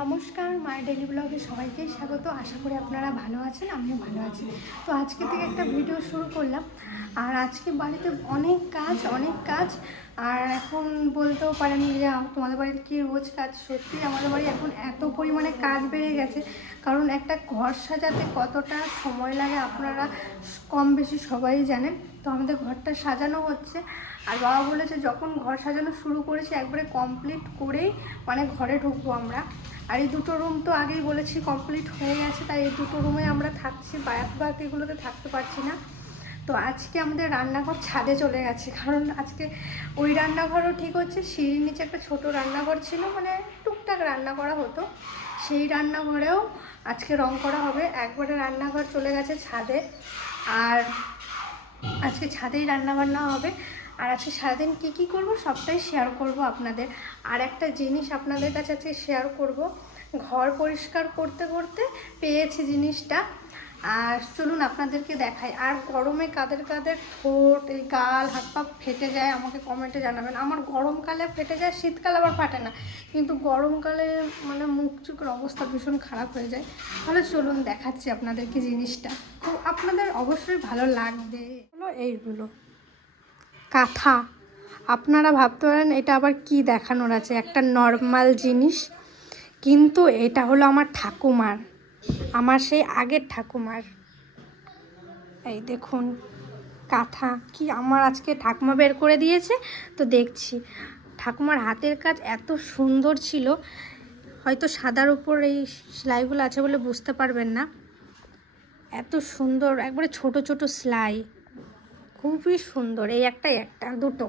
নমস্কার, মায়ের ডেলি ব্লগে সবাইকে স্বাগত। আশা করি আপনারা ভালো আছেন, আমিও ভালো আছি। তো আজকে থেকে একটা ভিডিও শুরু করলাম। আর আজকে বাড়িতে অনেক কাজ অনেক কাজ। আর এখন বলতেও পারেন যে তোমাদের বাড়িতে কি রোজ কাজ? সত্যি আমাদের বাড়ি এখন এত পরিমাণে কাজ বেড়ে গেছে। কারণ একটা ঘর সাজাতে কতটা সময় লাগে আপনারা কম বেশি সবাই জানেন। তো আমাদের ঘরটা সাজানো হচ্ছে। আর বাবা বলেছে যখন ঘর সাজানো শুরু করেছি, একবারে কমপ্লিট করেই মানে ঘরে ঢুকবো আমরা। আর এই দুটো রুম তো আগেই বলেছি কমপ্লিট হয়ে গেছে, তাই এই দুটো রুমে আমরা থাকছি। বায়াত বাকিগুলোতে থাকতে পারছি না। তো আজকে আমাদের রান্নাঘর ছাদে চলে গেছে। কারণ আজকে ওই রান্নাঘরও ঠিক হচ্ছে, সিঁড়ির নিচে একটা ছোট রান্নাঘর ছিল মানে টুকটাক রান্না করা হতো। সেই রান্নাঘরেও আজকে রং করা হবে। একবারে রান্নাঘর চলে গেছে ছাদে। আর আজকে ছাদেই রান্না বান্না হবে। আর আজকে সারাদিন কী কী করব সবটাই শেয়ার করব আপনাদের। আর একটা জিনিস আপনাদের কাছে আজকে শেয়ার করব। ঘর পরিষ্কার করতে করতে পেয়েছি জিনিসটা। আর চলুন আপনাদেরকে দেখাই। আর গরমে কাদের কাদের ঠোঁট, এই গাল, হাত পা ফেটে যায় আমাকে কমেন্টে জানাবেন। আমার গরমকালে ফেটে যায়, শীতকালে আবার ফাটে না। কিন্তু গরমকালে মানে মুখ চুকের অবস্থা ভীষণ খারাপ হয়ে যায়। তাহলে চলুন দেখাচ্ছি আপনাদেরকে জিনিসটা। তো আপনাদের অবশ্যই ভালো লাগবে। হলো এইগুলো। কাঁথা। আপনারা ভাবতে পারেন এটা আবার কি দেখানোর আছে? একটা নর্মাল জিনিস। কিন্তু এটা হলো আমার ঠাকুমার। আমার সেই আগের ঠাকুমার। এই দেখুন, কাঁথা কি আমার আজকে ঠাকুমা বের করে দিয়েছে। তো দেখছি, ঠাকুমার হাতের কাজ এত সুন্দর ছিল। হয়তো সাদার উপর এই সেলাইগুলো আছে বলে বুঝতে পারবেন না। এত সুন্দর, একবারে ছোট ছোট সেলাই। খুবই সুন্দর, এই একটা একটা, দুটো।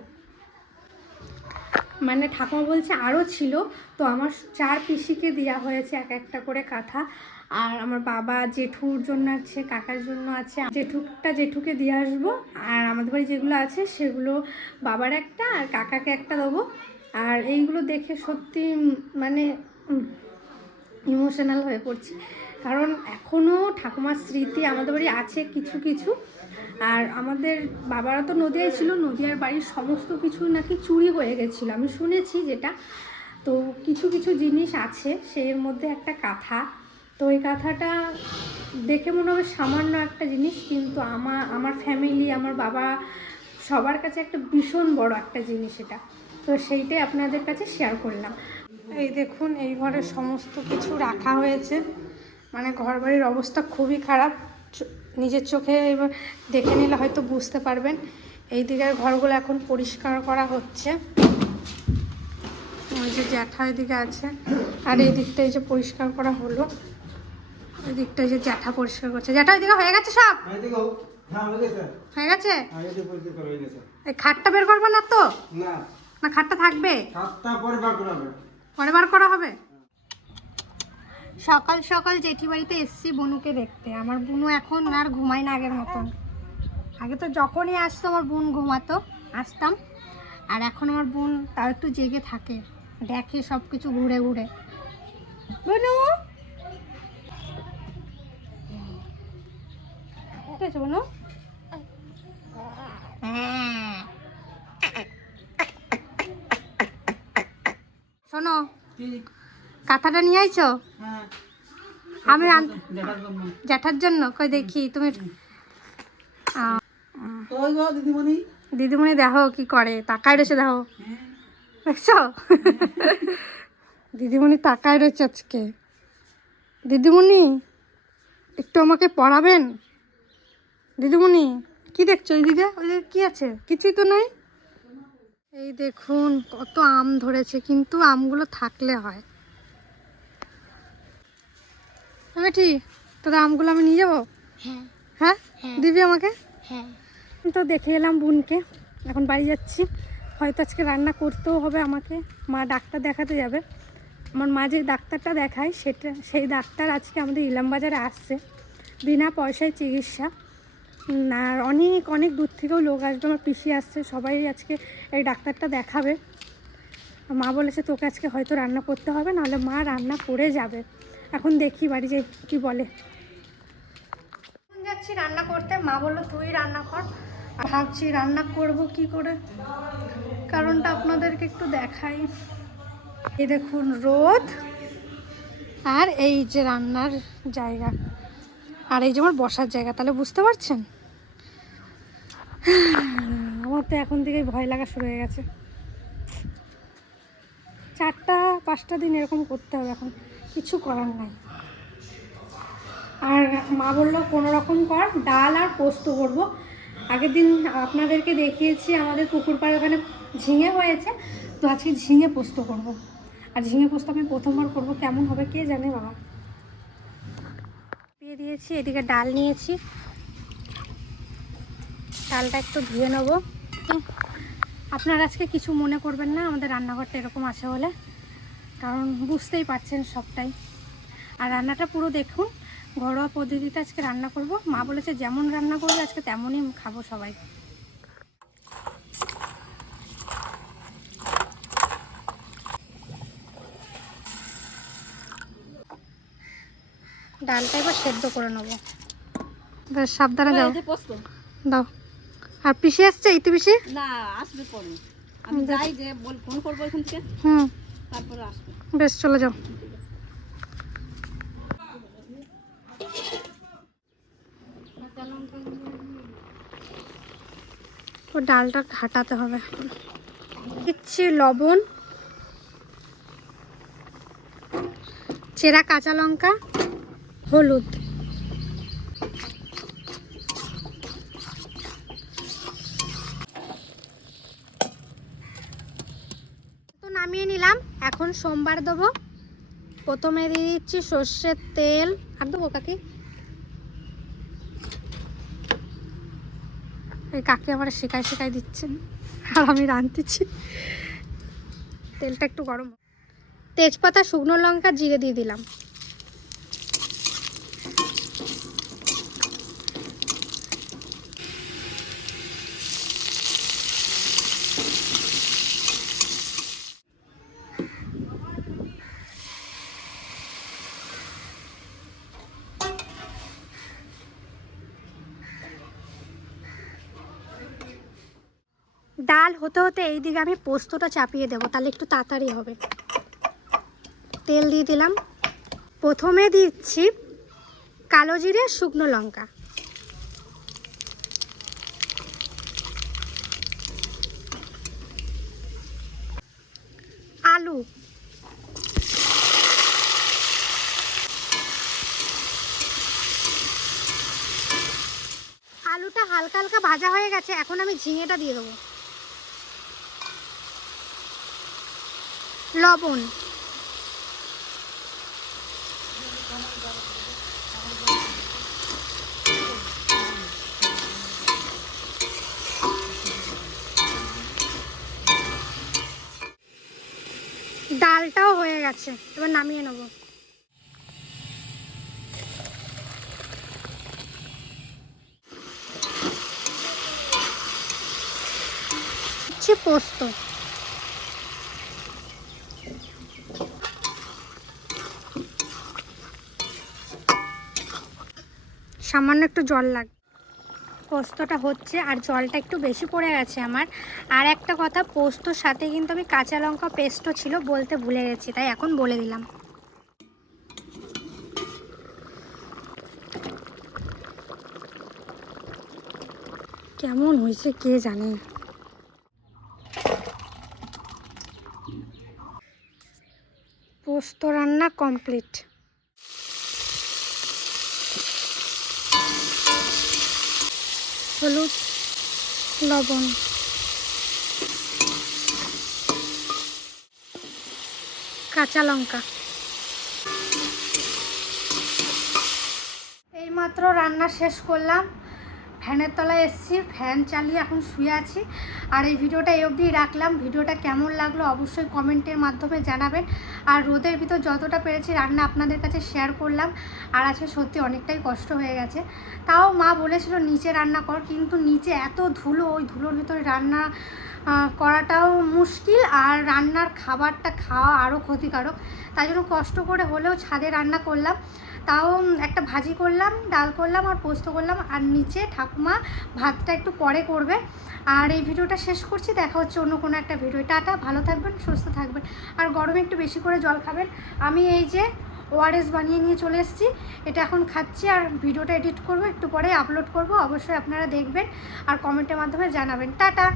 মানে ঠাকুমা বলছে আরও ছিল, তো আমার চার পিসিকে দেওয়া হয়েছে এক একটা করে কাঁথা। আর আমার বাবা জেঠুর জন্য আছে, কাকার জন্য আছে। জেঠুকটা জেঠুকে দিয়ে আসব। আর আমাদের বাড়ি যেগুলো আছে সেগুলো বাবার একটা আর কাকাকে একটা দেবো। আর এইগুলো দেখে সত্যি মানে ইমোশনাল হয়ে পড়ছি। কারণ এখনও ঠাকুমার স্মৃতি আমাদের বাড়ি আছে কিছু কিছু। আর আমাদের বাবারা তো নদিয়ায় ছিল, নদিয়ার বাড়ির সমস্ত কিছু নাকি চুরি হয়ে গেছিল। আমি শুনেছি যেটা। তো কিছু কিছু জিনিস আছে, সেই মধ্যে একটা কাঁথা। তো ওই কাঁথাটা দেখে মনে হবে সামান্য একটা জিনিস, কিন্তু আমার আমার ফ্যামিলি আমার বাবা সবার কাছে একটা ভীষণ বড় একটা জিনিস এটা। তো সেইটাই আপনাদের কাছে শেয়ার করলাম। এই দেখুন, এই ঘরে সমস্ত কিছু রাখা হয়েছে। মানে ঘর বাড়ির অবস্থা খুবই খারাপ। নিজের চোখে এবার দেখে নিলে হয়তো বুঝতে পারবেন। এই দিকের ঘরগুলো এখন পরিষ্কার করা হচ্ছে। ওই যে জ্যাঠা এদিকে আছে। আর এই দিকটা এই যে পরিষ্কার করা হলো। ওই দিকটা যে জ্যাঠা পরিষ্কার করছে। জ্যাঠা ওইদিকে হয়ে গেছে সব? হ্যাঁ হয়ে গেছে। হয়ে হ্যাঁ গেছে। এই খাটটা বের করবে না তো? না। খাটটা থাকবে? পরে বার করাবে পরে বার করা হবে? সকাল সকাল জেঠি বাড়িতে এসছি বনুকে দেখতে। আমার বুনু এখন আর ঘুমায় না আগের মতন। আগে তো যখনই আসতো আমার বোন ঘুমাতো আসতাম। আর এখন আমার বোন তাও একটু জেগে থাকে দেখে সব কিছু ঘুরে ঘুরে। বনু! বনু হ্যাঁ শোনো, কাঁথাটা নিয়ে আইছো? আমি জ্যাঠার জন্য, কই দেখি, তুমি দিদিমণি দিদিমণি, দেখো কি করে, তাকায় রয়েছে, দেখো। দেখছ? দিদিমণি তাকায় রয়েছে আজকে। দিদিমণি, একটু আমাকে পড়াবেন? দিদিমণি কি দেখছ ওই ওইদিকে ওইদিকে কি আছে? কিছুই তো নাই? এই দেখুন কত আম ধরেছে কিন্তু আমগুলো থাকলে হয়। বেটি তোদের আমগুলো আমি নিয়ে যাব? হ্যাঁ। হ্যাঁ? হ্যাঁ। দিবি আমাকে? হ্যাঁ। তো দেখে এলাম বোনকে। এখন বাড়ি যাচ্ছি। হয়তো আজকে রান্না করতেও হবে আমাকে। মা ডাক্তার দেখাতে যাবে। আমার মা যে ডাক্তারটা দেখায় সেটা সেই ডাক্তার আজকে আমাদের ইলামবাজারে আসছে। বিনা পয়সায় চিকিৎসা। আর অনেক অনেক দূর থেকেও লোক আসবে, আমার পিসি আসছে, সবাই আজকে এই ডাক্তারটা দেখাবে। মা বলেছে, তোকে আজকে হয়তো রান্না করতে হবে, নাহলে মা রান্না করে যাবে। এখন দেখি বাড়ি যে কি বলে? যাচ্ছি রান্না করতে। মা বলল, তুই রান্না কর। আর ভাবছি, রান্না করব কি করে? কারণটা আপনাদেরকে একটু দেখাই। এই দেখুন রোদ, আর এই যে রান্নার জায়গা। আর এই যে আমার বসার জায়গা, তাহলে বুঝতে পারছেন? আমার তো এখন থেকেই ভয় লাগা শুরু হয়ে গেছে। চারটা, পাঁচটা দিন এরকম করতে হবে এখন, কিছু করার নাই। আর মা বলল, কোনো রকম কর, ডাল আর পোস্ত করব। আগের দিন আপনাদেরকে দেখিয়েছি, আমাদের পুকুর পাড়ে ওখানে ঝিঙে হয়েছে, তো আজকে ঝিঙে পোস্ত করব। আর ঝিঙে পোস্ত আমি প্রথমবার করব, কেমন হবে কে জানে বাবা? দিয়ে দিয়েছি, এদিকে ডাল নিয়েছি। ডালটা একটু ধুয়ে নেব। আপনারা আজকে কিছু মনে করবেন না, আমাদের রান্নাঘরটা এরকম আছে বলে। কারণ বুঝতেই পারছেন সবটাই। আর রান্নাটা পুরো দেখুন, ঘরোয়া পদ্ধতিতে আজকে রান্না করব। মা বলেছে, যেমন রান্না করবে আজকে তেমনই খাব সবাই। ডালটা এবার সেদ্ধ করে নেব। বেশ সাবধানে পোস্ত। দাও। আর পিসে আসছে ইতি পিসে? না আসবে পরে। আমি যাই যে বল ফোন করব এখান থেকে। হুম। তারপরে আসবে। বেশ চলে যাও। তো ডালটা ঘাটাতে হবে। দিচ্ছি লবণ চেরা কাঁচা লঙ্কা হলুদ। তো নামিয়ে নিলাম, এখন সোমবার দেবো। প্রথমে দিয়ে দিচ্ছি সর্ষের তেল। আর দেবো কাকি? এই কাকি আমার শেখায় শেখাই দিচ্ছেন, আর আমি রাঁধতেছি। তেলটা একটু গরম তেজপাতা, শুকনো লঙ্কা, জিরে দিয়ে দিলাম। ডাল হতে হতে এই দিকে আমি পোস্তটা চাপিয়ে দেবো, তাহলে একটু তাড়াতাড়ি হবে। তেল দিয়ে দিলাম। প্রথমে দিচ্ছি কালো জিরে, শুকনো লঙ্কা। আলু। আলুটা হালকা হালকা ভাজা হয়ে গেছে, এখন আমি ঝিঙেটা দিয়ে দেবো। লবণ। ডালটাও হয়ে গেছে এবার নামিয়ে নেব। পোস্ত। সামান্য একটু জল লাগবে পোস্তটা হচ্ছে আর জলটা একটু বেশি পড়ে গেছে আমার। আর একটা কথা, পোস্তর সাথে কিন্তু আমি কাঁচা লঙ্কা পেস্টও ছিল বলতে ভুলে গেছি, তাই এখন বলে দিলাম। কেমন হয়েছে কে জানে? পোস্ত রান্না কমপ্লিট। হলুদ লবণ। কাঁচা লঙ্কা। এইমাত্র রান্না শেষ করলাম। ফ্যানের তলায় এসেছি, ফ্যান চালিয়ে এখন শুয়ে আছি। আর এই ভিডিওটা এই অবধি রাখলাম। ভিডিওটা কেমন লাগল অবশ্যই কমেন্টের মাধ্যমে জানাবেন। আর রোদের ভিতর যতটা পেরেছি রান্না আপনাদের কাছে শেয়ার করলাম। আর আজকে সত্যি অনেকটাই কষ্ট হয়ে গেছে। তাও মা বলেছিল নিচে রান্না কর, কিন্তু নিচে এত ধুলো, ওই ধুলোর ভিতরে রান্না করাটাও মুশকিল। আর রান্নার খাবারটা খাওয়া আরও ক্ষতিকারক। তাই জন্য কষ্ট করে হলেও ছাদে রান্না করলাম। তাও একটা ভাজি করলাম, ডাল করলাম আর পোস্ত করলাম। আর নিচে ঠাকুমা ভাতটা একটু পরে করবে। আর এই ভিডিওটা শেষ করছি, দেখা হচ্ছে অন্য কোনো একটা ভিডিও। টাটা, ভালো থাকবেন, সুস্থ থাকবেন। আর গরমে একটু বেশি করে জল খাবেন। আমি এই যে ওআরএস বানিয়ে নিয়ে চলে এসেছি, এটা এখন খাচ্ছি আর ভিডিওটা এডিট করব, একটু পরে আপলোড করব। অবশ্যই আপনারা দেখবেন আর কমেন্টের মাধ্যমে জানাবেন। টাটা!